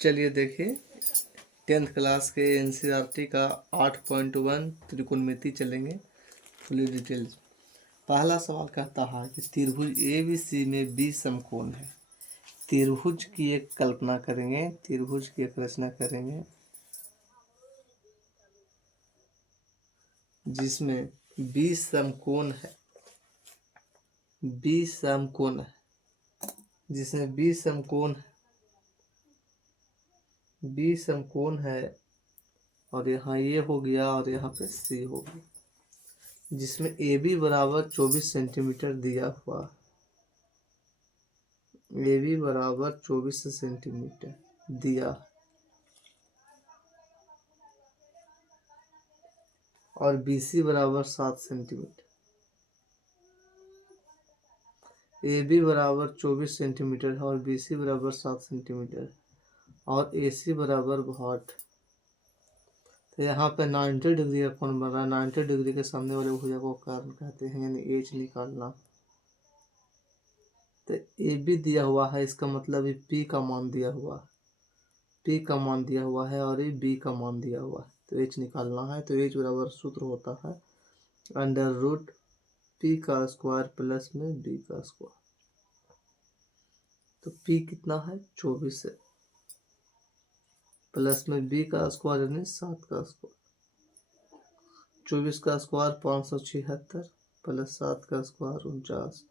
चलिए देखिए 10th class के एनसीईआरटी का 8.1 त्रिकोणमिति चलेंगे फुली डिटेल्स। पहला सवाल कहता है कि त्रिभुज एबीसी में 20 समकोण है। त्रिभुज की एक कल्पना करेंगे, त्रिभुज की एक रचना करेंगे जिसमें 20 समकोण है, 20 समकोण है, जिसमें 20 समकोण है, 20 समकोण है और यहाँ ये हो गया और यहाँ पे सी हो गया, जिसमें ए बी बराबर 24 सेंटीमीटर दिया हुआ, ए बी बराबर 24 सेंटीमीटर दिया और बी सी बराबर 7 सेंटीमीटर। ए बी बराबर 24 सेंटीमीटर है और बी सी बराबर 7 सेंटीमीटर और ए सी बराबर 8। तो यहाँ पे 90 डिग्री का कोण बन रहा है। 90 डिग्री के सामने वाले भुजा को कर्ण कहते हैं, यानी एच निकालना। तो ए बी दिया हुआ है, इसका मतलब ये पी का मान दिया हुआ, पी का मान दिया हुआ है और ये बी का मान दिया हुआ है, तो एच निकालना है। तो एच बराबर सूत्र होता है अंडर रूट पी का स्क्वायर प्लस में बी का स्क्वायर। तो पी कितना है 24 है, प्लस में बी का स्क्वायर यानी 7 का स्क्वायर। 24 का स्क्वायर 576 प्लस 7 का स्क्वायर 49,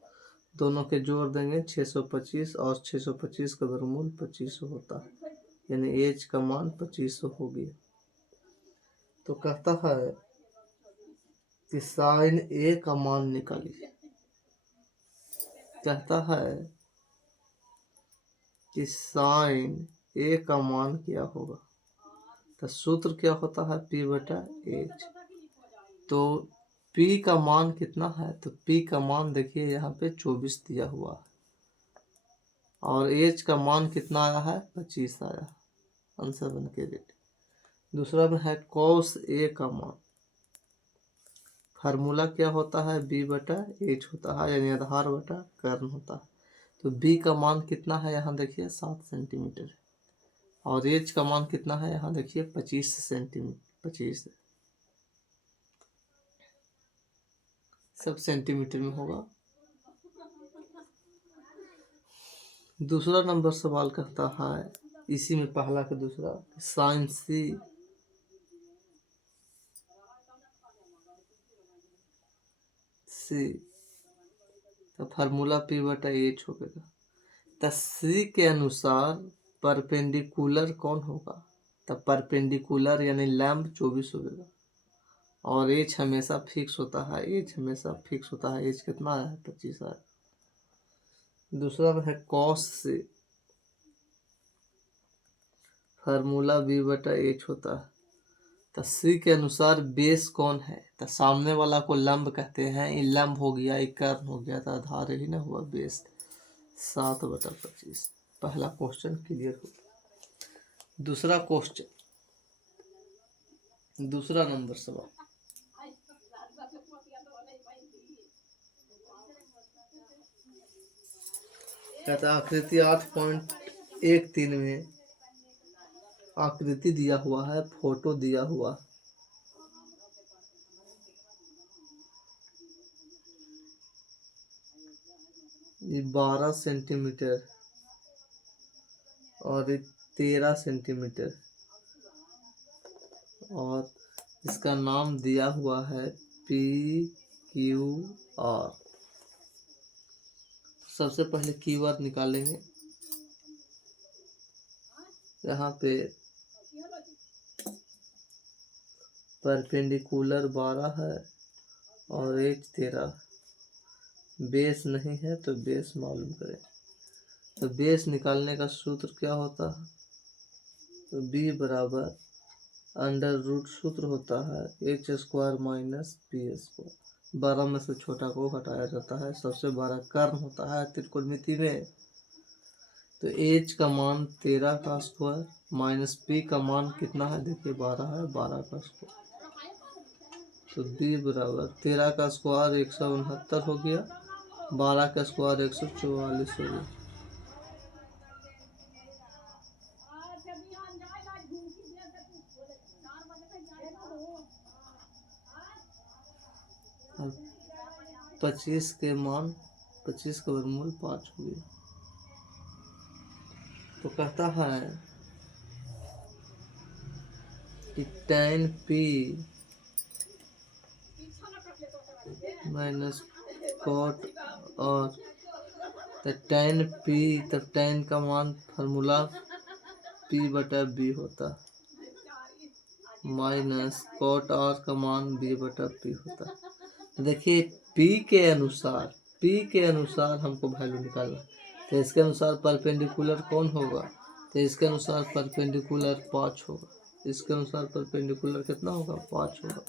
दोनों के जोड़ देंगे 625 और 625 का वर्गमूल 2500 होता है, यानी एच का मान 2500 हो गया। तो कहता है कि साइन ए का मान निकालिए। कहता है कि साइन ए का मान क्या होगा। तो सूत्र क्या होता है पी बटा एच। तो पी का मान कितना है, तो पी का मान देखिए यहाँ पे 24 दिया हुआ है और एच का मान कितना आया है 25 आया, आंसर बन के रेडी। दूसरा में है कॉस ए का मान। फार्मूला क्या होता है बी बटा एच होता है, यानी आधार बटा कर्ण होता है। तो बी का मान कितना है यहाँ देखिए 7 सेंटीमीटर और एच का मान कितना है यहाँ देखिए 25 सेंटीमीटर, 25 सब सेंटीमीटर में होगा। दूसरा नंबर सवाल कहता है इसी में पहला का दूसरा, साइन सी तो फार्मूला पी बटा एच हो गया। तो सी के अनुसार परपेंडिकुलर कौन होगा, तो परपेंडिकुलर यानी लैम्ब 24 होगा और एच हमेशा फिक्स होता है, एच हमेशा फिक्स होता है। एच कितना है 25 है। दूसरा में है कॉस से, फार्मूला बी बटा एच होता है। तो सी के अनुसार बेस कौन है, तो सामने वाला को लंब कहते हैं, ये लंब हो गया, ये कर्ण हो गया, तो आधार ही ना हुआ बेस 7 बटा 25। पहला क्वेश्चन क्लियर हो। दूसरा क्वेश्चन, दूसरा नंबर सवाल कहता आकृति 8.13 में आकृति दिया हुआ है, फोटो दिया हुआ, ये 12 सेंटीमीटर और ये 13 सेंटीमीटर और इसका नाम दिया हुआ है पी क्यू आर। सबसे पहले कीवर्ड निकालेंगे। यहाँ पे परपेंडिकुलर 12 है और एच 13, बेस नहीं है तो बेस मालूम करें। तो बेस निकालने का सूत्र क्या होता है, तो बी बराबर अंडर रूट सूत्र होता है H square minus P square. 12 में से छोटा को हटाया जाता है, सबसे बड़ा कर्ण होता है त्रिकोणमिति में। तो एच का मान 13 का स्क्वायर माइनस पी का मान कितना है देखिए 12 है, 12 का स्क्वायर। तो बी बराबर 13 का स्क्वायर 169 हो गया, 12 का स्क्वायर 144 हो गया। 25 के मान 25 का वर्गमूल 5 हो गया। तो कहता है कि tan p माइनस कॉट और tan p, तब tan का मान फार्मूला p/b होता माइनस कॉट r का मान b/p होता। देखिए p के अनुसार हमको वैल्यू निकालना, तो इसके अनुसार परपेंडिकुलर कौन होगा, तो इसके अनुसार परपेंडिकुलर 5 होगा। इसके अनुसार परपेंडिकुलर कितना होगा, 5 होगा।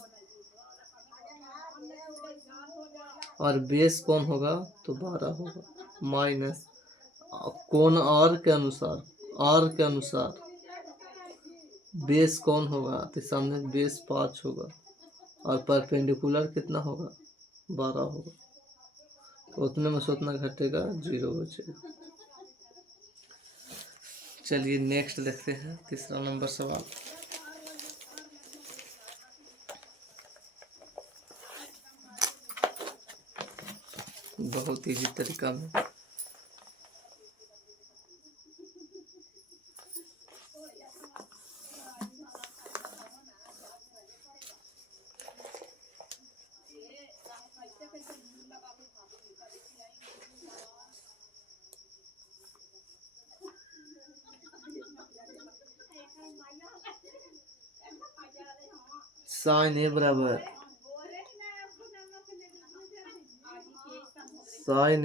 और बेस कौन होगा, तो 12 होगा माइनस कोण r के अनुसार बेस कौन होगा, तो सामने बेस 5 होगा और परपेंडिकुलर कितना होगा, 12 होगा। तो उतने में से उतना घटेगा, 0 बचेगा। चलिए नेक्स्ट देखते हैं, तीसरा नंबर सवाल। बहुत इजी तरीका में। साइन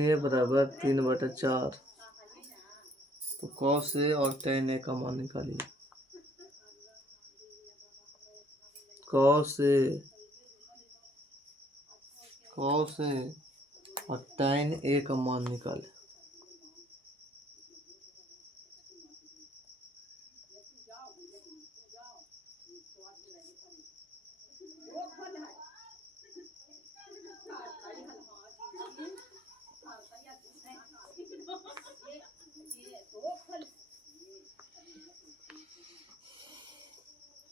ए बराबर 3/4। तो कॉस ए और tan ए का मान निकालिए। कॉस ए और tan ए का मान निकाले।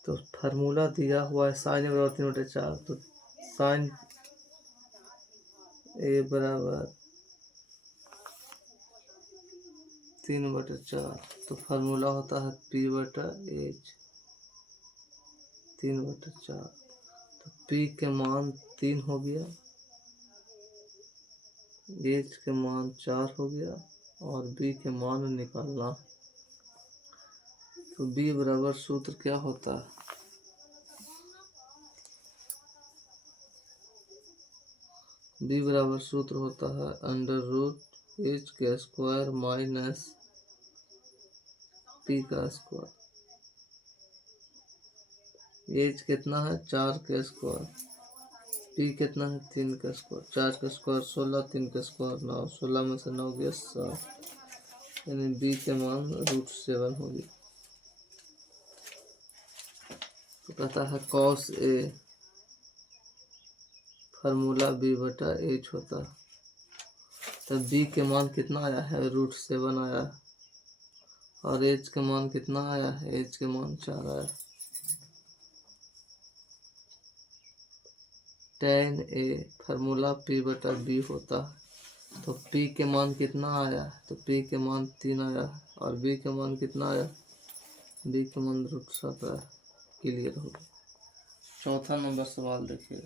तो फार्मूला दिया हुआ है साइन ए बराबर 3/4। तो साइन ए बराबर 3/4। तो फार्मूला होता है p/h 3/4। तो p के मान 3 हो गया, h के मान 4 हो गया और b के मान निकालना। तो b बराबर सूत्र क्या होता है, b बराबर सूत्र होता है √h² माइनस p का स्क्वायर। h कितना है, 4 का स्क्वायर, p कितना है, 3 का स्क्वायर। 4 का स्क्वायर 16, 3 का स्क्वायर 9, 16 में से 9 गया 7, यानी b के मान √7 हो गया। तो कहता है cos a फार्मूला b/h होता है। तब b के मान कितना आया है, √7 आया है और h के मान कितना आया है, h के मान 4 आया। tan a फार्मूला p/b होता है। तो p के मान कितना आया, तो p के मान 3 आया और b के मान कितना आया, b के मान √7 आया। क्लियर हो गया। चौथा नंबर सवाल देखिए,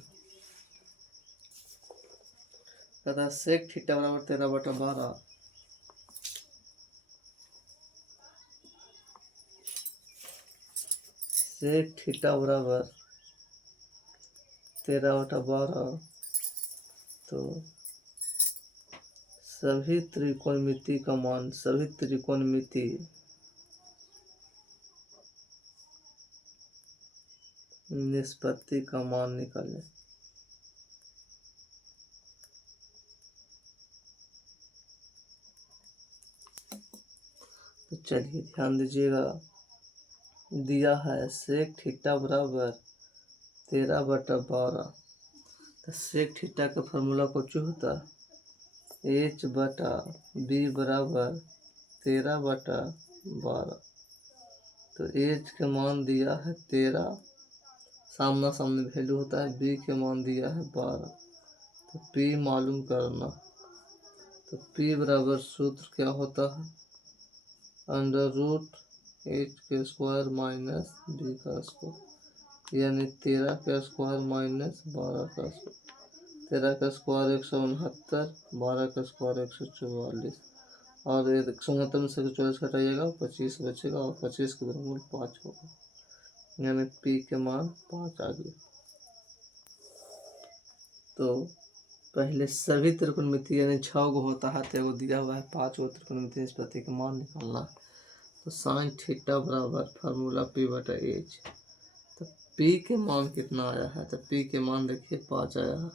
कहता सेक थीटा बराबर 13/12। सेक थीटा बराबर 13/12। तो सभी त्रिकोणमिति का मान, सभी त्रिकोणमिति निष्पत्ति का मान निकालें। तो चलिए ध्यान दीजिएगा, दिया है सेक थीटा बराबर 13/12। तो सेक थीटा का फार्मूला कुछ होता है h/b बराबर 13/12। तो h के मान दिया है 13, सामना सामने वैल्यू होता है, b के मान दिया है 12। तो P मालूम करना। तो P बराबर सूत्र क्या होता है, अंडर रूट एच के स्क्वायर माइनस बी का स्क्वायर, यानी 13 का स्क्वायर माइनस 12 का स्क्वायर। 13 का स्क्वायर 169, 12 का स्क्वायर 144, और 169 में से 144 घटाइएगा 25 बचेगा, और 25 के वर्गमूल 5 होगा, यानी P के मान 5 आ गया। तो पहले सभी त्रिकोणमिति यानी 6 गो होता है, तो एगो दिया हुआ है 5 गो त्रिकोणमिति निष्पत्ति का मान निकालना है। तो साइन थीटा बराबर फार्मूला P बटा एच। तो P के मान कितना आया है, तो P के मान देखिए 5 आया है,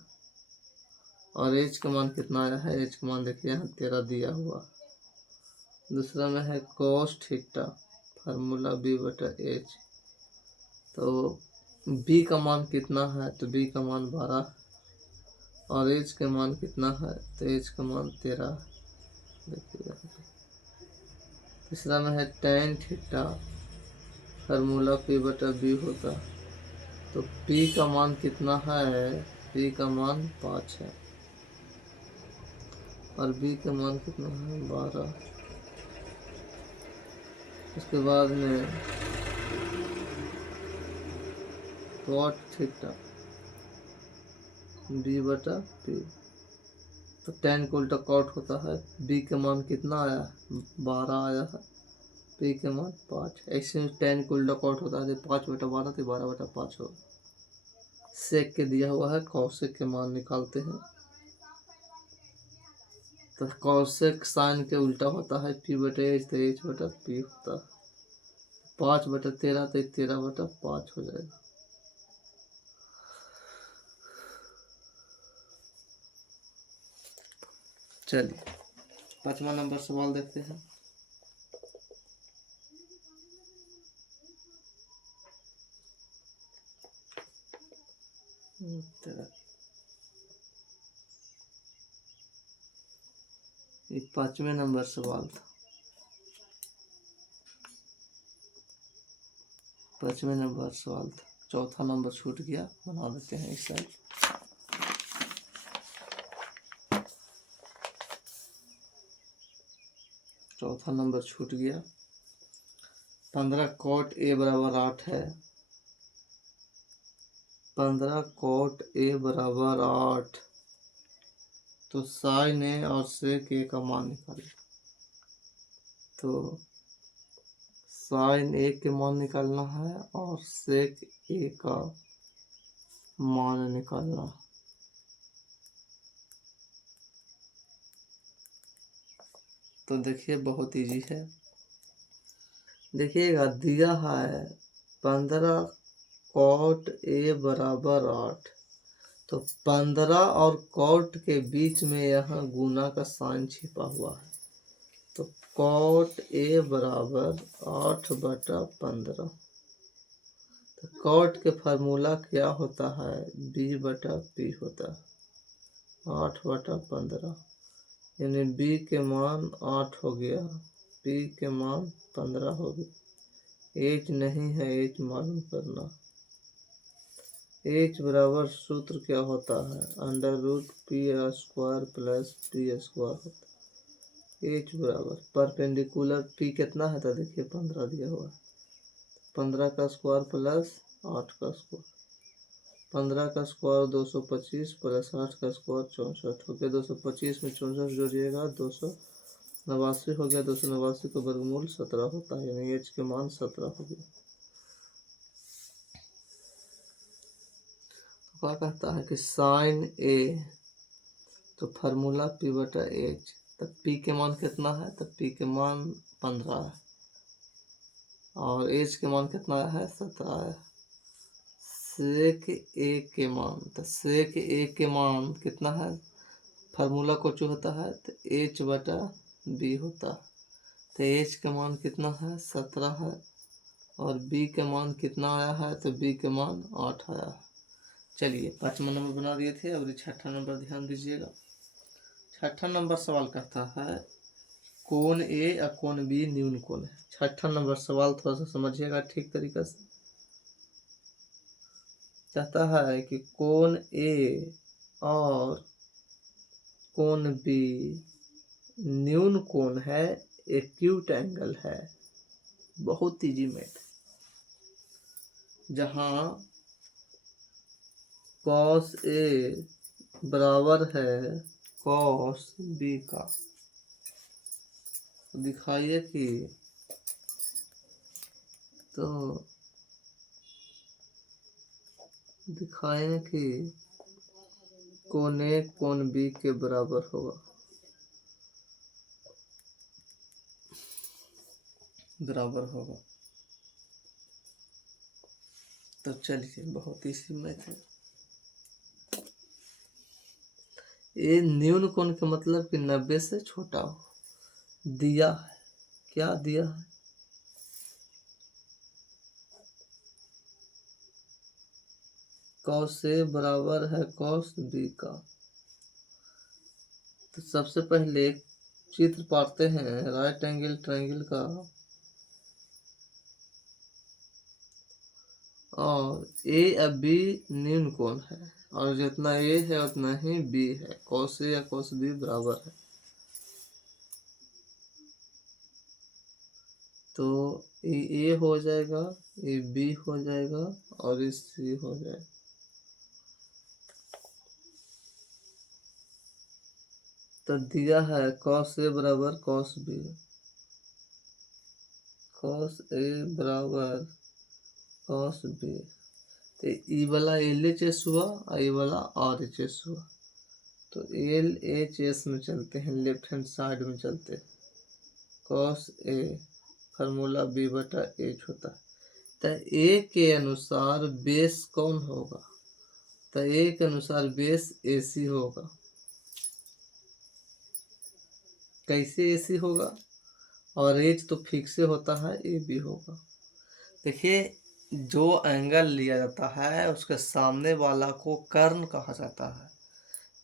और एच का मान कितना आया है, एच का मान देखिए यहाँ 13 दिया हुआ। दूसरा में है कॉस थीटा फार्मूला B बटा एच। तो B का मान कितना है, तो B का मान 12, और एच का मान कितना है, तो एच का मान 13 देखिए। तीसरा में है tan थीटा फार्मूला P बटा B होता। तो P का मान कितना है, P का मान 5 है, और B का मान कितना है 12। उसके बाद में cot थीटा B बटा P। तो tan को उल्टा कॉट होता है। B के मान कितना आया, 12 आया है, P के मान 5। ऐसे tan को उल्टा कॉट होता है, 5 बटा 12 तो 12 बटा 5 होगा। सेक के दिया हुआ है, कौशिक के मान निकालते हैं। तो कौशिक साइन के उल्टा होता है P बटा एच, तो एच बटा P होता है। 5 बटा 13 तो 13 बटा 5 हो जाएगा। चलिए 5वां नंबर सवाल देखते हैं। ये 5वें नंबर सवाल था। 5वें नंबर सवाल था, चौथा नंबर छूट गया, बना देते हैं इस साइड। चौथा नंबर छूट गया। 15 कॉट ए बराबर 8 है। 15 कॉट ए बराबर 8, तो साइन ए और सेक ए का मान निकालें। तो साइन ए के मान निकालना है और सेक ए का मान निकालना है। तो देखिए बहुत इजी है। देखिएगा दिया है 15 कॉट ए बराबर 8, तो 15 और कॉट के बीच में यहाँ गुना का साइन छिपा हुआ है। तो कॉट ए बराबर 8 बटा 15। तो कॉट के फार्मूला क्या होता है, b बटा p होता है। 8 बटा 15, यानी b के मान 8 हो गया, p के मान 15 हो गया। एच नहीं है, एच मालूम करना। एच बराबर सूत्र क्या होता है, under root P square plus P square होता है। एच बराबर परपेंडिकुलर पी कितना है, तो देखिए 15 दिया हुआ है। 15 का स्क्वायर प्लस 8 का स्क्वायर, 15 का स्क्वायर 225 प्लस 8 का स्क्वायर 64 हो गया। 225 में 64 जोड़िएगा 289 हो गया। 289 का वर्गमूल 17 होता है, यानी एच के मान 17 हो गया। क्या कहता है कि साइन ए, तो फार्मूला P बटा एच। तो P के मान कितना है, तो P के मान 15 है, और एच के मान कितना है, 17 है। सेक ए के मान, तो सेक ए के मान कितना है, फार्मूला को जो होता है तो एच बटा बी होता है। तो एच का मान कितना है, 17 है, और बी के मान कितना आया है, तो बी के मान 8 आया है। चलिए 5वां नंबर बना दिए थे। अब 6ठा नंबर ध्यान दीजिएगा। 6ठा नंबर सवाल कहता है कोण ए और कोण बी न्यून कोण है। 6ठा नंबर सवाल थोड़ा सा समझिएगा ठीक तरीके से। कहता है कि कोण ए और कोण बी न्यून कोण है, एक्यूट एंगल है। बहुत इजी मैथ, जहां कॉस ए बराबर है कॉस बी का, दिखाइए कि तो दिखाएं कि कोण ए कोण बी के बराबर होगा, बराबर होगा। तो चलिए, बहुत इसी मैथ है। ये न्यून कोण का मतलब कि 90 से छोटा हो। दिया है, क्या दिया है? कॉस ए बराबर है कॉस बी का। तो सबसे पहले चित्र पाते हैं राइट एंगल ट्रायंगल का, और ए अब बी न्यून कोण है, और जितना ए है उतना ही बी है। कॉस ए या कॉस बी बराबर है, तो ए हो जाएगा, ये बी हो जाएगा, और ये सी हो जाएगा। तो दिया है कॉस ए बराबर कॉस बी, कॉस ए बराबर कॉस बी। तो ई वाला एल एच एस हुआ और ये वाला आर एच एस हुआ। तो एल एच एस में चलते हैं, लेफ्ट हैंड साइड में चलते हैं। कॉस ए फार्मूला बी बटा एच होता है। तो ए के अनुसार बेस कौन होगा? तो ए के अनुसार बेस ए सी होगा। कैसे ए सी होगा? और एच तो फिक्स होता है, ए बी होगा। देखिए, जो एंगल लिया जाता है उसके सामने वाला को कर्ण कहा जाता है।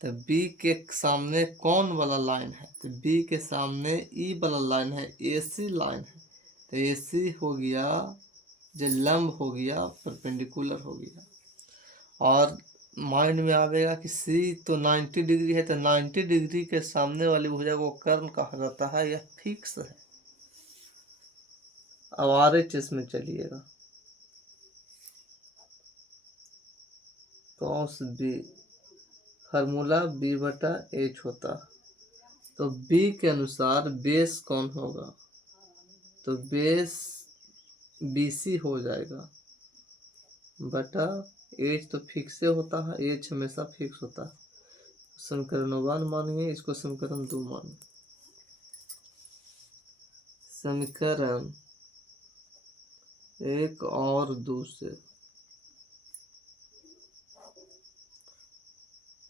तो बी के सामने कौन वाला लाइन है? तो बी के सामने ई वाला लाइन है, ए सी लाइन है। तो ए सी हो गया, जो लंब हो गया, परपेंडिकुलर हो गया। और माइंड में आवेगा कि सी तो 90 डिग्री है, तो 90 डिग्री के सामने वाली भुजा को कर्ण कहा जाता है, यह फिक्स है। अब RHS में चलिएगा। कॉस बी फार्मूला बी बटा एच होता, तो बी के अनुसार बेस कौन होगा? तो बेस BC हो जाएगा बटा एच तो फिक्स होता है, एच हमेशा फिक्स होता है। समीकरण 1 मानिए, इसको समीकरण 2 मानिए। समीकरण 1 और 2 से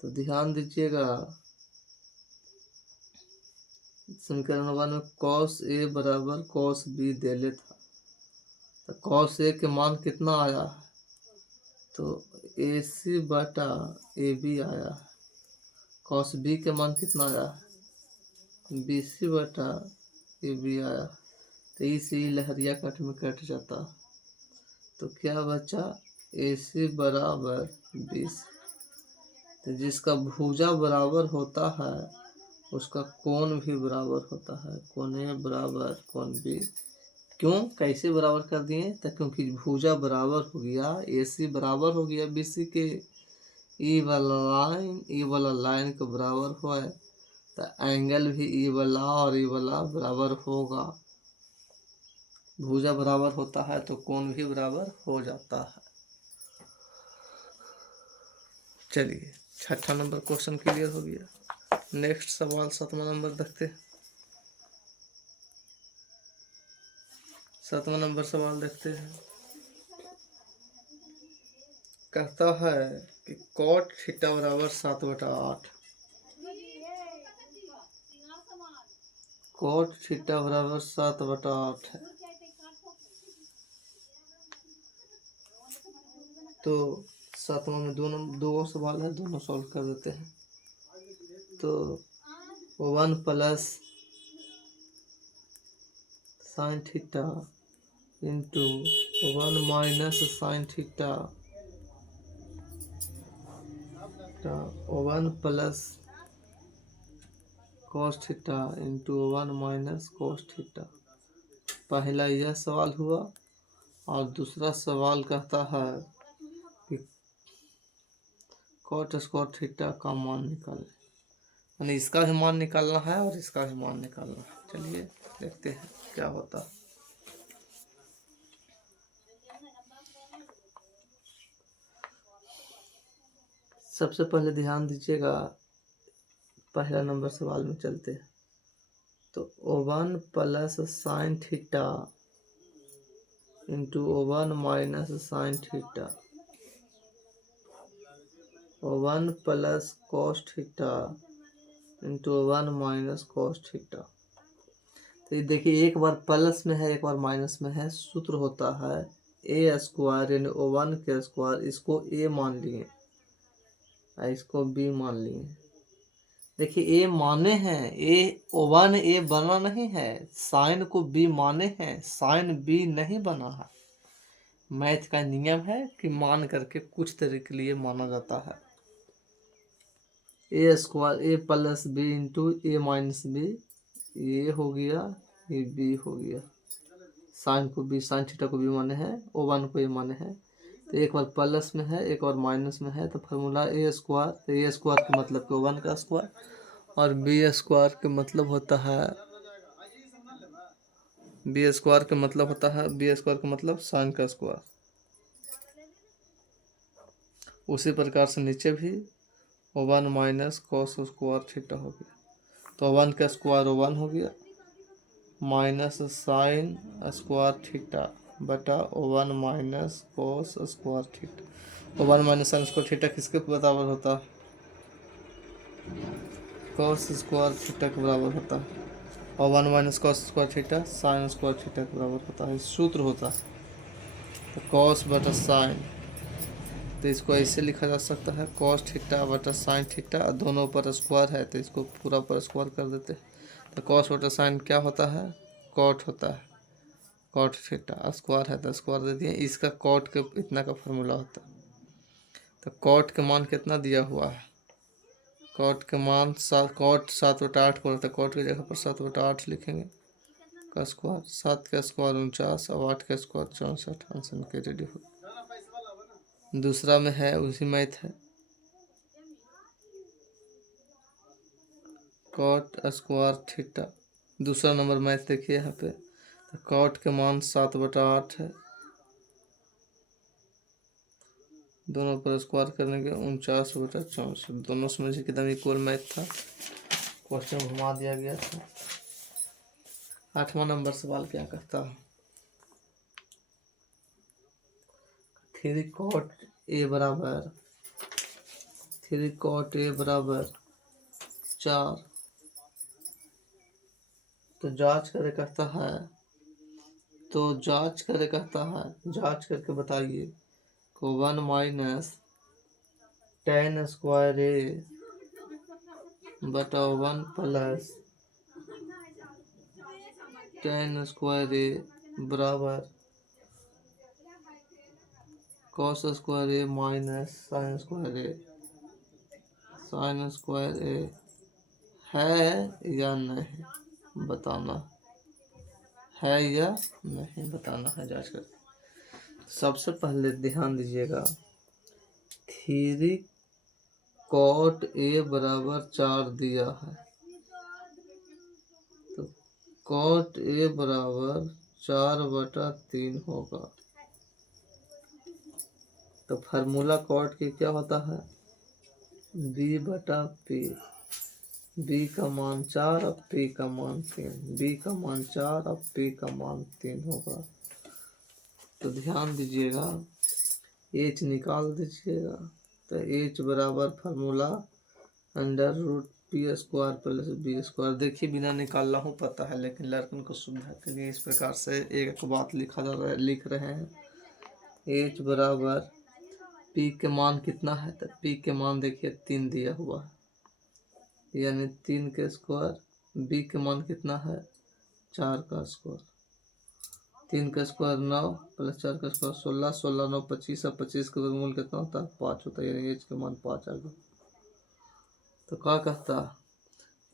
तो ध्यान दीजिएगा, समीकरण 1 में कॉस ए बराबर कॉस बी दे ले था। तो कॉस ए के मान कितना आया है? तो ए सी बटा ए बी आया है। कॉस बी के मान कितना आया है? BC बटा ए बी आया। तो इसी लहरिया कट में कट जाता, तो क्या बचा? AC बराबर BC। तो जिसका भुजा बराबर होता है उसका कोण भी बराबर होता है। कोण ए बराबर कोण बी। क्यों, कैसे बराबर कर दिए? तो क्योंकि भुजा बराबर हो गया, AC बराबर हो गया BC के। ई वाला लाइन के बराबर हो, तो एंगल भी ई वाला और ई वाला बराबर होगा। भुजा बराबर होता है तो कोण भी बराबर हो जाता है। चलिए, 6ठा नंबर क्वेश्चन क्लियर हो गया। नेक्स्ट सवाल 7वां नंबर देखते हैं। 7वां नंबर सवाल देखते हैं। कहता है कि कॉट थीटा बराबर 7/8। कॉट थीटा बराबर 7/8 है। तो 7वां में दो सवाल है, दोनों सॉल्व कर देते हैं। तो 1 plus sine theta into 1 minus sine theta, 1 plus cos theta into 1 minus cos theta. पहला यह सवाल हुआ और दूसरा सवाल कहता है कि कॉट स्क्वायर थीटा का मान निकालें, यानी इसका भी मान निकालना है और इसका भी मान निकालना है। चलिए देखते हैं क्या होता है। सबसे पहले ध्यान दीजिएगा, पहला नंबर सवाल में चलते हैं। तो 1 plus sine theta into 1 minus sine theta, 1 plus cos theta into 1 minus cos theta. तो ये देखिए, एक बार प्लस में है एक बार माइनस में है। सूत्र होता है ए स्क्वायर यानी 1 के स्क्वायर, इसको ए मान लिए और इसको बी मान लिए। देखिए ए माने हैं, ए 1 ए बना नहीं है, साइन को बी माने हैं, साइन बी नहीं बना है। मैथ का नियम है कि मान करके कुछ तरह के लिए माना जाता है। ए स्क्वायर ए प्लस बी इंटू ए माइनस बी, ये हो गया, ये बी हो गया। साइन को बी, साइन थीटा को बी माने हैं, O1 को ए माने हैं। तो एक बार प्लस में है एक बार माइनस में है, तो फार्मूला ए स्क्वायर, तो ए स्क्वायर का मतलब कि 1 का स्क्वायर, और बी स्क्वायर का मतलब होता है, बी स्क्वायर का मतलब होता है, बी स्क्वायर का मतलब साइन का स्क्वायर। उसी प्रकार से नीचे भी 1 माइनस कॉस स्क्वायर थीटा हो गया। तो 1 का स्क्वायर 1 हो गया, माइनस साइन स्क्वायर थीटा बटा 1 minus cos square theta. 1 minus sine square theta किसके बराबर होता है? कॉस स्क्वायर थीटा के बराबर होता है। और 1 minus cos square theta sine square theta के बराबर होता है। सूत्र होता है तो कॉस बटा साइन, तो इसको ऐसे लिखा जा सकता है कॉस थीटा बटा साइन थीटा, दोनों पर स्क्वायर है तो इसको पूरा पर स्क्वायर कर देते हैं। तो कॉस बटा साइन क्या होता है? कॉट होता है। कॉट थीटा स्क्वायर है तो स्क्वायर दे दिए, इसका कॉट के इतना का फार्मूला होता है। तो कॉट के मान कितना दिया हुआ है? कॉट के मान कॉट 7/8 को रहता है, कॉट की जगह पर 7/8 लिखेंगे का स्क्वायर। 7 का स्क्वायर 49 और 8 का स्क्वायर 64, आंसर के रेडी हो। दूसरा में है उसी मैथ है, कॉट स्क्वायर थीटा। दूसरा नंबर मैथ देखिए यहाँ पे, तो कॉट के मान 7/8 है, दोनों पर स्क्वायर करने के 49/64। दोनों समझिए एकदम इक्वल मैथ था, क्वेश्चन घुमा दिया गया था। 8वां नंबर सवाल क्या कहता है? 3 कॉट ए बराबर 4, तो जांच करे कहता है, जांच करके बताइए को 1 माइनस टेन स्क्वायर ए बटा 1 प्लस टेन स्क्वायर ए बराबर कॉस स्क्वायर ए माइनस साइन स्क्वायर ए है या नहीं बताना है, या नहीं बताना है, जांच कर। सबसे पहले ध्यान दीजिएगा, 3 कॉट ए बराबर 4 दिया है, तो कॉट ए बराबर 4/3 होगा। तो फार्मूला कॉट की क्या होता है? बी बटा पी। बी का मान 4 और पी का मान 3, बी का मान 4 और पी का मान 3 होगा। तो ध्यान दीजिएगा, एच निकाल दीजिएगा। तो एच बराबर फार्मूला √p² प्लस b²। देखिए बिना निकाला हूँ पता है, लेकिन लड़कन को सुविधा के लिए इस प्रकार से एक बात लिख रहे हैं। एच बराबर पी के मान कितना है? तो पी के मान देखिए 3 दिया हुआ है, यानी 3 के स्क्वायर। बी के मान कितना है? 4 का स्क्वायर। 3 का स्क्वायर 9 प्लस 4 का स्क्वायर 16, 16 9 25 और 25 का वर्गमूल कितना होता है? 5 होता है, यानी एच का मान 5 आ गया। तो क्या कहता है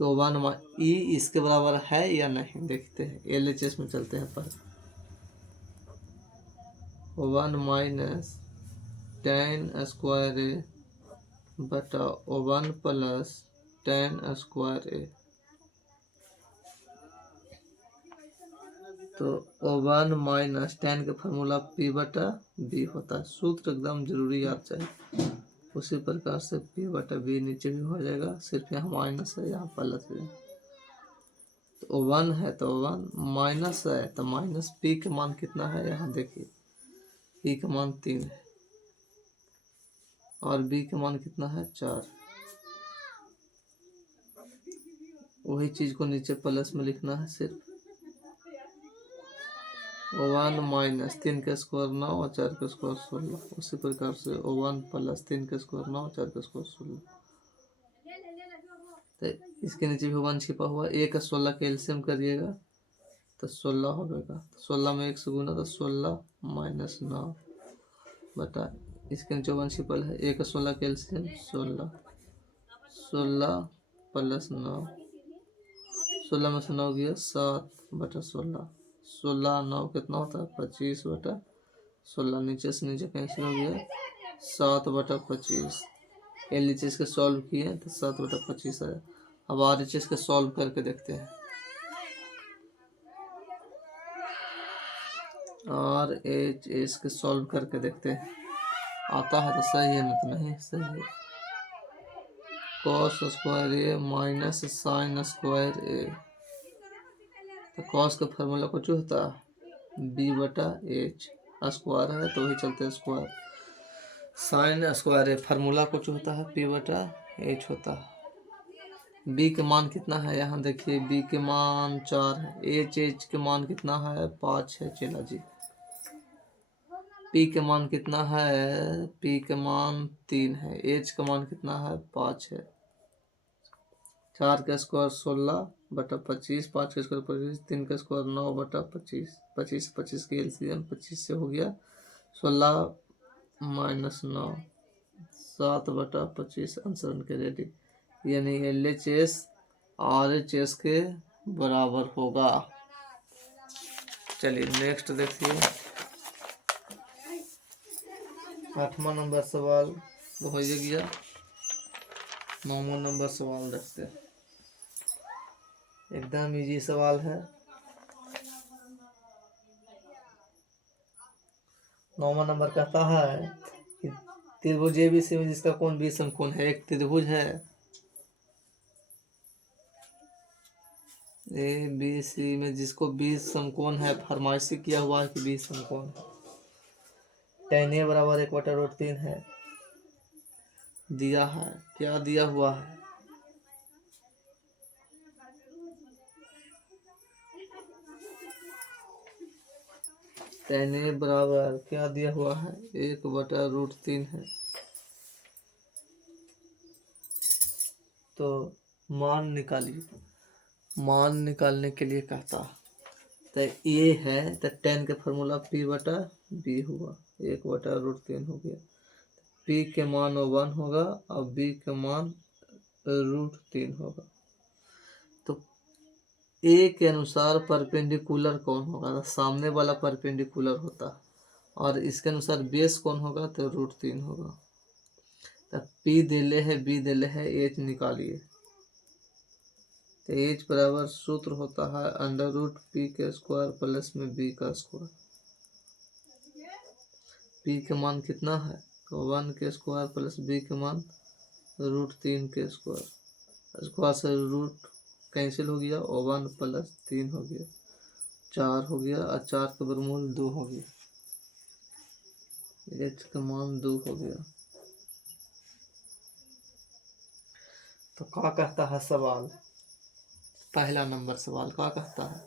तो वन ई इसके बराबर है या नहीं देखते हैं। LHS में चलते हैं पर 1 माइनस टेन स्क्वायर ए बटा 1 प्लस टेन स्क्वायर ए। तो 1 माइनस टेन का फार्मूला पी बटा बी होता है। सूत्र एकदम जरूरी याद चाहिए। उसी प्रकार से पी बटा बी नीचे भी हो जाएगा, सिर्फ यहाँ माइनस है यहाँ प्लस है। तो 1 है तो 1, माइनस है तो माइनस। पी का मान कितना है यहाँ देखिए, पी का मान 3 है और बी का मान कितना है 4। वही चीज को नीचे प्लस में लिखना है सिर्फ। 1 माइनस 3 का स्क्वायर 9 और 4 का स्क्वायर 16। उसी प्रकार से 1 प्लस 3 का स्क्वायर 9 4 का स्क्वायर 16। तो इसके नीचे भी 1 छिपा हुआ। 1 और 16 का एलसीएम करिएगा तो 16 हो जाएगा। 16 में 1 से गुना तो 16 माइनस 9 बटा इसके नीचे 1 छिपल है। 1 और 16 का एलसीएम 16, 16 प्लस 9, 16 में से 9 गया 7 बटा 16। 16 9 कितना होता है 25 बटा 16। नीचे से नीचे कैंसिल हो गया 7 बटा 25। LHS के सॉल्व किए तो 7 बटा 25 आया। अब RHS के सॉल्व करके देखते हैं। RHS के सॉल्व करके देखते हैं, आता है तो सही है, नहीं तो नहीं सही है। कॉस स्क्वायर ए माइनस साइन स्क्वायर ए। तो कॉस का फार्मूला कुछ होता है बी बटा एच। स्क्वायर है तो वही चलते स्क्वायर। साइन स्क्वायर ए फार्मूला कुछ होता है पी बटा एच होता है। बी के मान कितना है यहाँ देखिए, बी के मान 4 है। एच के मान कितना है 5 है। चला जी। पी के मान कितना है, पी के मान 3 है। एच का मान कितना है 5 है। 4 का स्क्वायर 16 बटा 25, 5 का स्क्वायर 25, 3 का स्क्वायर 9 बटा 25। 25 की एलसीएम 25 से हो गया 16 माइनस 9 7 बटा 25। आंसर के रेडी, यानी LHS RHS के बराबर होगा। चलिए नेक्स्ट देखिए 8वां नंबर सवाल हो गया। 9वां नंबर सवाल देखते हैं। एकदम इजी सवाल है। 9वां नंबर कहता है कि त्रिभुज ABC में जिसका कोण 20 समकोण है। एक त्रिभुज है ABC में जिसको 20 समकोण है, फरमाइशी किया हुआ है कि 20 समकोण है। tan A बराबर 1/√3 है दिया है। क्या दिया हुआ है, tan A बराबर क्या दिया हुआ है 1/√3 है। तो मान निकालिए। मान निकालने के लिए कहता तो ये है तो tan का फार्मूला P बटा B हुआ 1/√3 हो गया। P के मान 1 होगा और B के मान √3 होगा। तो A के अनुसार परपेंडिकुलर कौन होगा, तो सामने वाला परपेंडिकुलर होता है। और इसके अनुसार बेस कौन होगा तो √3 होगा। तो P दिले है B दिले है, H निकालिए। तो H बराबर सूत्र होता है √P के स्क्वायर प्लस में B का स्क्वायर। P के मान कितना है तो 1 के स्क्वायर प्लस B के मान √3 के स्क्वायर। स्क्वायर से रूट कैंसिल हो गया और 1 प्लस 3 हो गया 4 हो गया और 4 का वर्गमूल 2 हो गया। H का मान 2 हो गया। तो क्या कहता है सवाल, पहला नंबर सवाल क्या कहता है,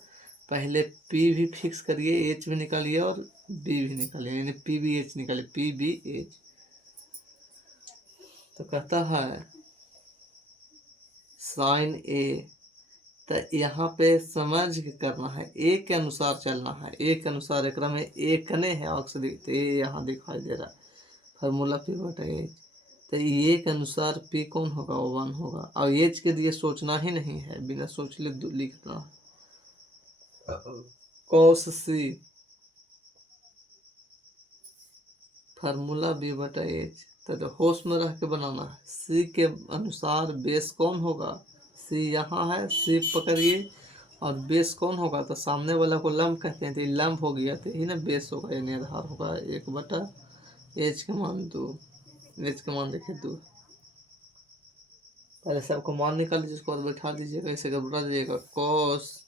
पहले P भी फिक्स करिए, H भी निकालिए और B भी निकालिए, यानी P भी H निकालिए, P B H। तो कहता है साइन A। तो यहाँ पे समझ के करना है, A के अनुसार चलना है। A के अनुसार एक में A कने है ऑक्सीजन, तो ये यहाँ दिखाई दे रहा है फार्मूला P बटा H। तो ये के अनुसार पी कौन होगा, वो 1 होगा। और एज के लिए सोचना ही नहीं है, बिना सोच लिखना। कॉस सी फार्मूला बी बटा एच, तो होश में रह के बनाना है। सी के अनुसार बेस कौन होगा, सी यहाँ है, सी पकड़िए, और बेस कौन होगा, तो सामने वाला को लंब कहते हैं, तो लंब हो गया तो ही ना बेस होगा, यानी आधार होगा। 1 बटा एच के मान 2, एच के मान देखिए 2। पहले सबको मान निकाल लीजिए, उसके बाद बैठा दीजिएगा, इसे घबरा जाइएगा। कॉस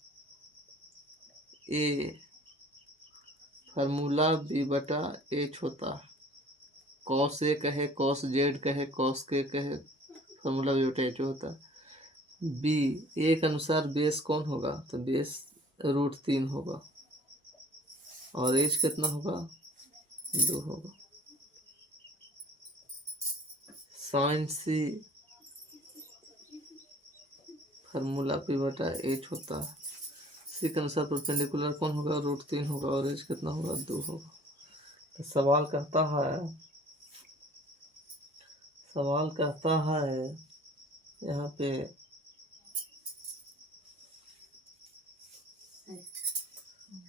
ए फार्मूला बी बटा एच होता है। कॉस ए कहे, कॉस जेड कहे, कॉस के कहे, फार्मूला बी बटा एच होता है। बी ए के अनुसार बेस कौन होगा, तो बेस √3 होगा, और एच कितना होगा, 2 होगा। साइन सी फार्मूला पी बटा एच होता है। सी के अनुसार परपेंडिकुलर कौन होगा, √3 होगा, और एच कितना होगा, 2 होगा। तो सवाल कहता है यहाँ पे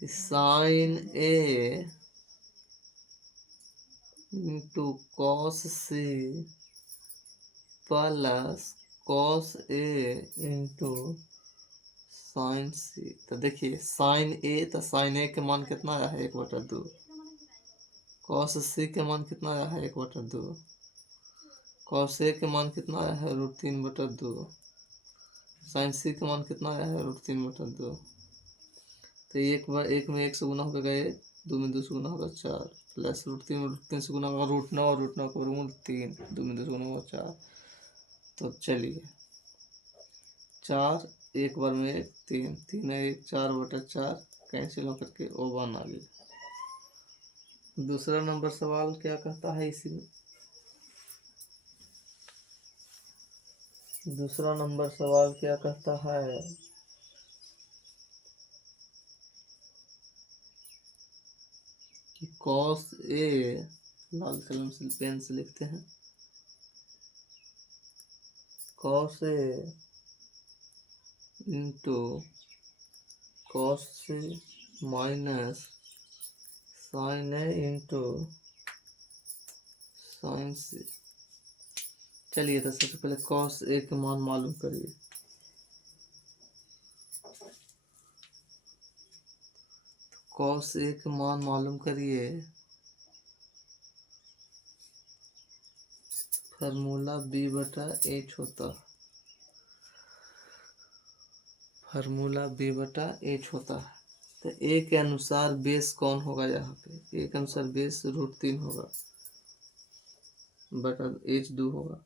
sine A into cos C plus cos A into sine C. तो देखिए साइन ए, तो साइन ए के मान कितना आया है, 1/2। कॉस सी के मान कितना आया है, 1/2। कॉस ए के मान कितना आया है, √3/2। साइन सी के मान कितना आया है, √3/2। तो एक में 1 से गुना होगा 1, 2 में 2 से गुना होगा 4, प्लस √3 में √3 से गुना होगा √9, और √9 का वर्गमूल 3, 2 में 2 से गुना होगा 4। तो चलिए 4 एक बार में 1, 3, 3 है 1, 4/4 कैंसिल होकर के O1 आ गया। दूसरा नंबर सवाल क्या कहता है इसी में, दूसरा नंबर सवाल क्या कहता है, कि कॉस ए, लाल कलम से पेन से लिखते हैं, cos A into cos C minus sign A into sine सी। चलिए तो सबसे पहले कॉस ए के मान मालूम करिए। कॉस ए के मान मालूम करिए, फार्मूला बी बटा एच होता, फार्मूला बी बटा एच होता है। तो ए के अनुसार बेस कौन होगा, यहाँ पे ए के अनुसार बेस √3 होगा, बटा एच 2 होगा।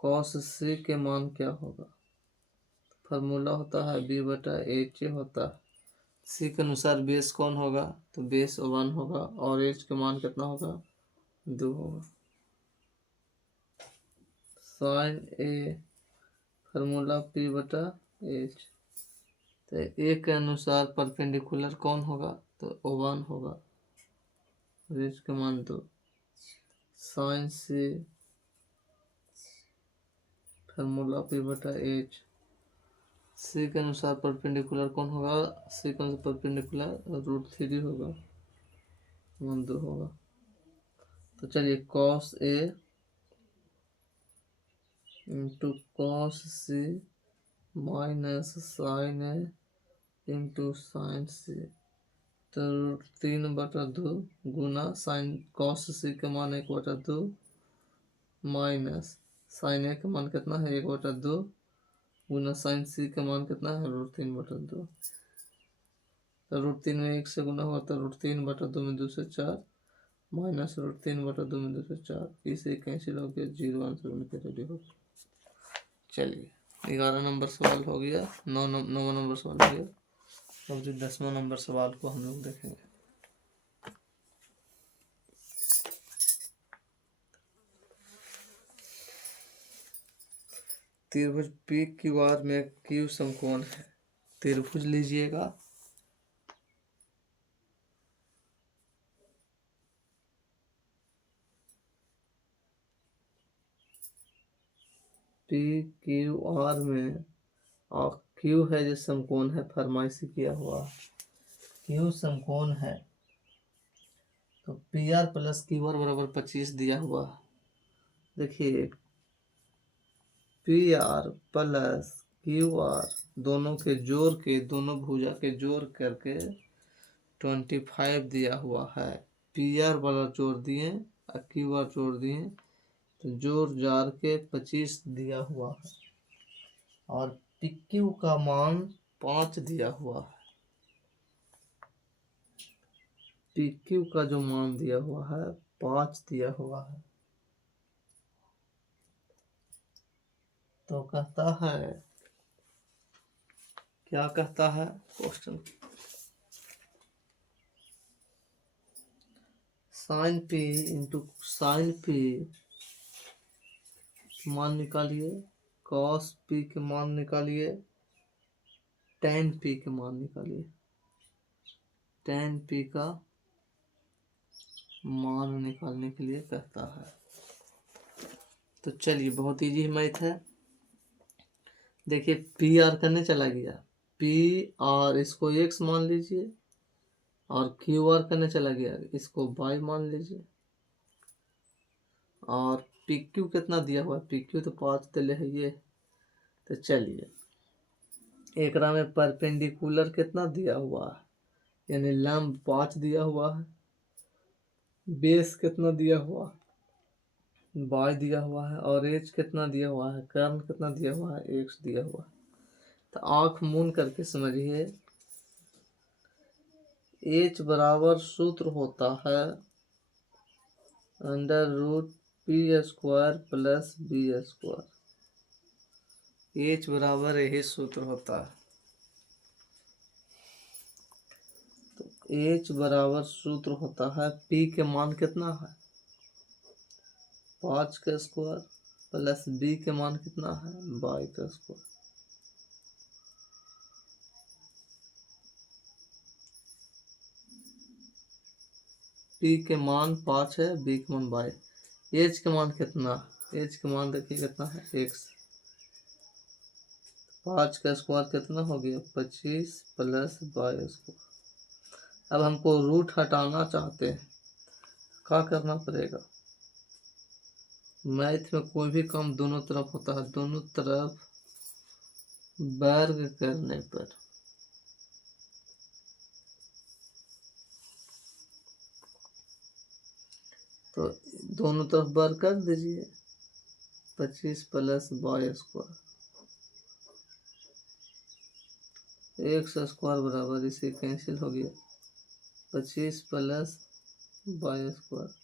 कॉस सी के मान क्या होगा, फार्मूला होता है बी बटा एच होता है। सी के अनुसार बेस कौन होगा, तो बेस 1 होगा, और एच का मान कितना होगा, 2 होगा। साइन ए फार्मूला पी बटा एच, तो ए के अनुसार परपेंडिकुलर कौन होगा, तो O1 होगा, और एच का मान 2। साइन सी फार्मूला पी बटा एच, सी के अनुसार परपेंडिकुलर कौन होगा, सी के अनुसार परपेंडिकुलर √3 होगा, 2 होगा। तो चलिए cos A into cos C minus sign A into sine C, तो √3/2 गुना साइन कॉस सी का मान 1/2 माइनस साइन ए का मान कितना है, 1/2 गुना साइन सी का मान कितना है, √3/2। तो √3 में 1 से गुना हुआ, तो √3/2 में 2 से 4, माइनस √3/2 में 2 से 4, इसे कैंसिल हो गया, 0 आंसर उनके रेडी हो गया। चलिए 11 नंबर सवाल हो गया, 9 नंबर सवाल हो गया। अब जो 10वां नंबर सवाल को हम लोग देखेंगे। त्रिभुज पी क्यू आर में क्यू समकोण है। त्रिभुज लीजिएगा, पी क्यू आर में, और क्यू है जो समकोण है, फरमाइशी किया हुआ क्यू समकोण है, तो P R plus Q R बराबर 25 दिया हुआ है। देखिए P R plus Q R दोनों के जोड़ के, दोनों भुजा के जोड़ करके 25 दिया हुआ है। पी आर वाला जोड़ दिए और क्यू आर जोड़ दिए, तो जोड़ जार के 25 दिया हुआ है। और पी क्यू का मान 5 दिया हुआ है। पी क्यू का जो मान दिया हुआ है 5 दिया हुआ है। तो कहता है, क्या कहता है question, sine P into sine P मान निकालिए, कॉस पी के मान निकालिए, टेन पी के मान निकालिए। टेन पी का मान निकालने के लिए कहता है। तो चलिए बहुत इजी मैथ है। देखिए पी आर करने चला गया, पी आर इसको एक्स मान लीजिए, और क्यू आर करने चला गया, इसको वाई मान लीजिए। और पी क्यू कितना दिया हुआ है, पी क्यू तो 5 दिले है ये। तो चलिए एक में परपेंडिकुलर कितना दिया हुआ है, यानी लंब 5 दिया हुआ है। बेस कितना दिया हुआ, बाय दिया हुआ है। और एच कितना दिया हुआ है, कर्ण कितना दिया हुआ है, एक्स दिया हुआ है। तो आंख मूंद करके समझिए, एच बराबर सूत्र होता है under root P square plus B square. H बराबर यही सूत्र होता है। तो एच बराबर सूत्र होता है, पी के मान कितना है 5 का स्क्वायर, प्लस बी के मान कितना है 22 का स्क्वायर। पी के मान 5 है, बी के मान 22। एच के मान कितना, एच के मान देखिए कितना है एक्स। 5 का स्क्वायर कितना हो गया 25 प्लस 22 स्क्वायर। अब हमको रूट हटाना चाहते हैं, क्या करना पड़ेगा, मैथ में कोई भी काम दोनों तरफ होता है, दोनों तरफ वर्ग करने पर। तो दोनों तरफ वर्ग कर दीजिए, 25 प्लस 22 स्क्वायर, एक्स स्क्वायर बराबर इसे कैंसिल हो गया 25 प्लस 22 स्क्वायर,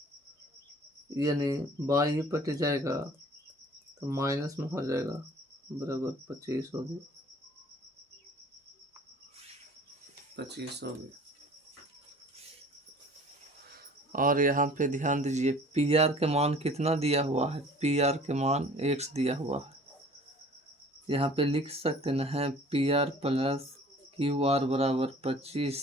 यानी बाई पट जाएगा तो माइनस में हो जाएगा, बराबर 25 हो गया, 25 हो गया। और यहाँ पे ध्यान दीजिए, पी आर के मान कितना दिया हुआ है, पी आर के मान एक्स दिया हुआ है। यहाँ पे लिख सकते न है P R plus Q R बराबर 25।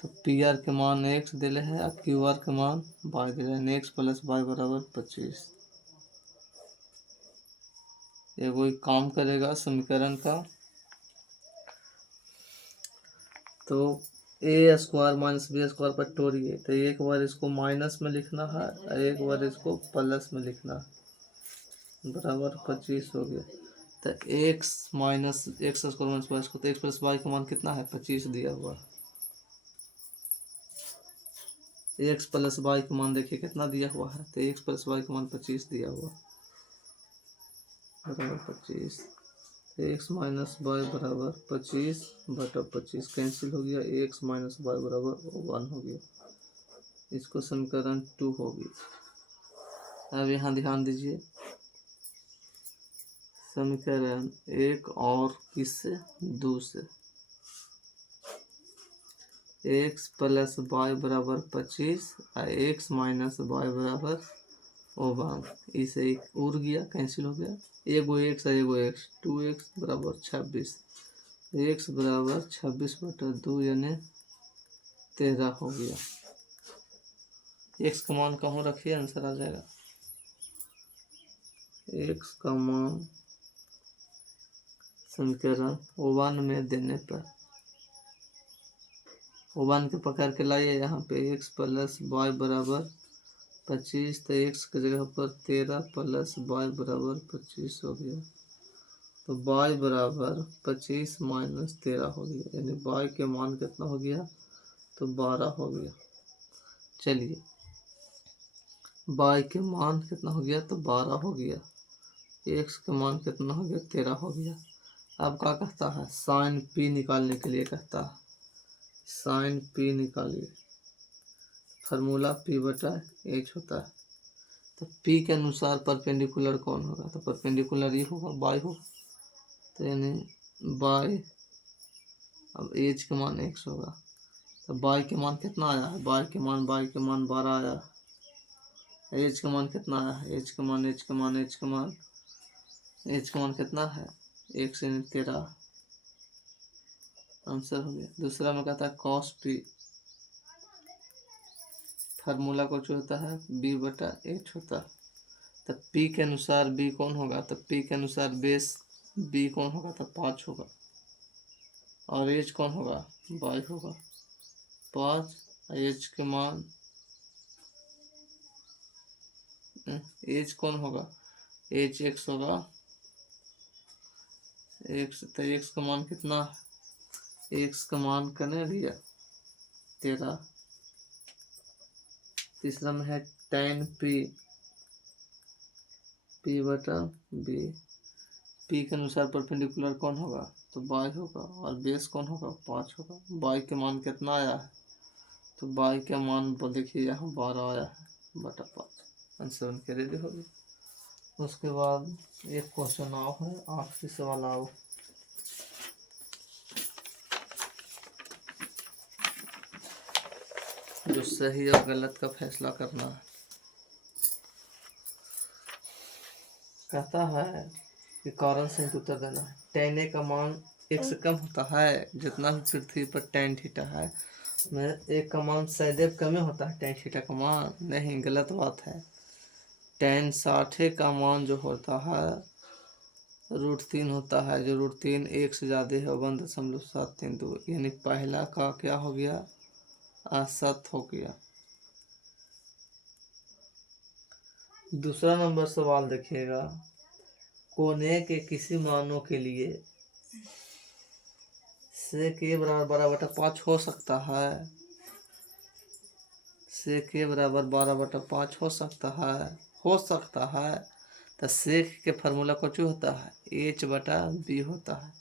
तो पी आर के मान एक्स दिले है और क्यू आर के मान वाई दिले है, एक्स प्लस वाई बराबर 25। ये कोई काम करेगा समीकरण का। तो ए स्क्वायर माइनस बी स्क्वायर पर तोड़िए, तो एक बार इसको माइनस में लिखना है और एक बार इसको प्लस में लिखना है, बराबर 25 हो गया। तो X minus X square minus Y square, तो एक्स प्लस वाई का मान कितना है 25 दिया हुआ। एक्स प्लस वाई का मान देखिए कितना दिया हुआ है, तो एक्स प्लस वाई का मान 25 दिया हुआ, बराबर 25। एक्स माइनस वाई बराबर 25 बटा 25 कैंसिल हो गया, एक्स माइनस वाई बराबर 1 हो गया। इसको समीकरण 2 होगी। अब यहाँ ध्यान दीजिए, समीकरण 1 और किससे 2 से, एक्स प्लस वाई बराबर 25 और एक्स माइनस वाई बराबर 1। इसे एक उड़ गया, कैंसिल हो गया, एगो एक्स है एगो एक्स, 2x बराबर 26, एक्स बराबर 26 बटा 2 यानी 13 हो गया। एक्स का मान कहाँ रखिए आंसर आ जाएगा, एक्स का मान समीकरण 1 में देने पर 1 के पकड़ के लाइए यहाँ पे x प्लस वाई बराबर 25, तो x की जगह पर 13 प्लस वाई बराबर 25 हो गया। तो y बराबर 25 माइनस 13 हो गया, यानी y के मान कितना हो गया, तो 12 हो गया। चलिए y के मान कितना हो गया, तो 12 हो गया। x के मान कितना हो गया, 13 हो गया। अब क्या कहता है, साइन p निकालने के लिए कहता है, साइन p निकालिए। फार्मूला p बटा h होता है। तो p के अनुसार परपेंडिकुलर कौन होगा, तो परपेंडिकुलर ये होगा, y होगा। तो यानी y, अब h के मान x होगा। तो y के मान कितना आया है, y के मान 12 आया। h के मान कितना आया है, h के मान कितना है, 1 से 13। आंसर हो गया। दूसरा में कहता है cos p, फार्मूला को जो होता है b बटा h होता है। तो p के अनुसार b कौन होगा, तो p के अनुसार बेस b कौन होगा, तो 5 होगा। और h कौन होगा, y होगा 5। h के मान h कौन होगा, h x होगा, x। तो x का मान कितना, x का मान करने दिया 13। तीसरा में है tan p, p बटा b। p के अनुसार परपेंडिकुलर कौन होगा, तो y होगा। और बेस कौन होगा, 5 होगा। y के मान कितना आया है, तो y के मान पर देखिए यहाँ 12 आया है बटा 5। आंसर उनके रेडी हो गए। उसके बाद एक क्वेश्चन आओ है, आखिरी सवाल आओ। जो सही और गलत का फैसला करना है। कहता है कि कारण से उत्तर देना है। tan a का मान 1 से कम होता है, जितना भी पृथ्वी पर tan थीटा है में एक का मान सदैव कम होता है, tan थीटा का मान नहीं, गलत बात है। tan 60 का मान जो होता है √3 होता है, जो √3 1 से ज़्यादा है 1.732, यानी पहला का क्या हो गया, असत हो गया। दूसरा नंबर सवाल देखिएगा, कोने के किसी मानों के लिए sec a बराबर 12/5 हो सकता है, sec a बराबर 12/5 हो सकता है। तो sec के फार्मूला को जो होता है h बटा b होता है।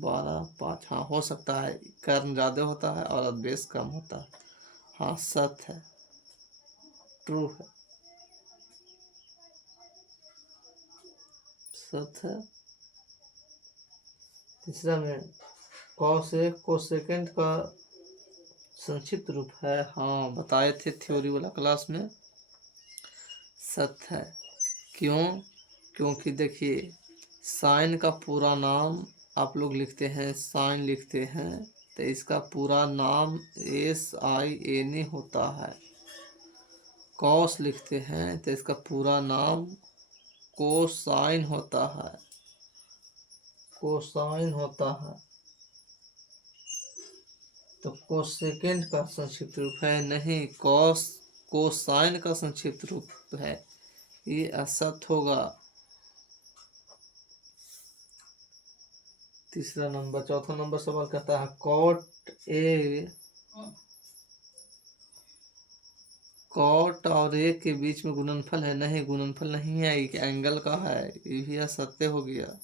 12/5 हाँ हो सकता है, कर्ण ज़्यादा होता है और बेस कम होता है। हाँ सत्य है, ट्रू है, सत्य है। तीसरा में कॉसेक कोसेकेंट का संक्षिप्त रूप है, हाँ बताए थे थ्योरी वाला क्लास में, सत्य है। क्यों, क्योंकि देखिए साइन का पूरा नाम आप लोग लिखते हैं, साइन लिखते हैं तो इसका पूरा नाम SIN होता है। कॉस लिखते हैं तो इसका पूरा नाम कोसाइन होता है, कोसाइन होता है। तो कोसेकेंट का संक्षिप्त रूप है, नहीं कोसाइन का संक्षिप्त रूप है, ये असत्य होगा। तीसरा नंबर, चौथा नंबर सवाल कहता है कॉट और ए के बीच में गुणनफल है, नहीं गुणनफल नहीं है, एक एंगल का है, ये भी असत्य हो गया।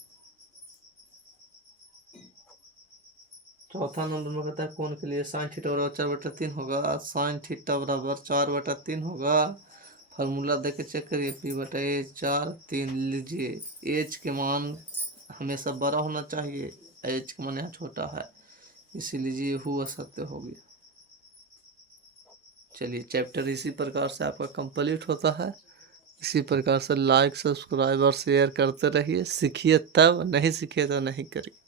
चौथा नंबर में कहता है कोण के लिए साइन थीटा बराबर 4/3 होगा, साइन थीटा बराबर 4/3 होगा। फार्मूला देके चेक करिए, p/a 4/3 लीजिए। h के मान हमेशा बड़ा होना चाहिए, h का मान यहाँ छोटा है, इसीलिए ये हुआ असत्य हो गया। चलिए चैप्टर इसी प्रकार से आपका कंप्लीट होता है। इसी प्रकार से लाइक सब्सक्राइब और शेयर करते रहिए, सीखिए तब, नहीं सीखिए तो नहीं करिए।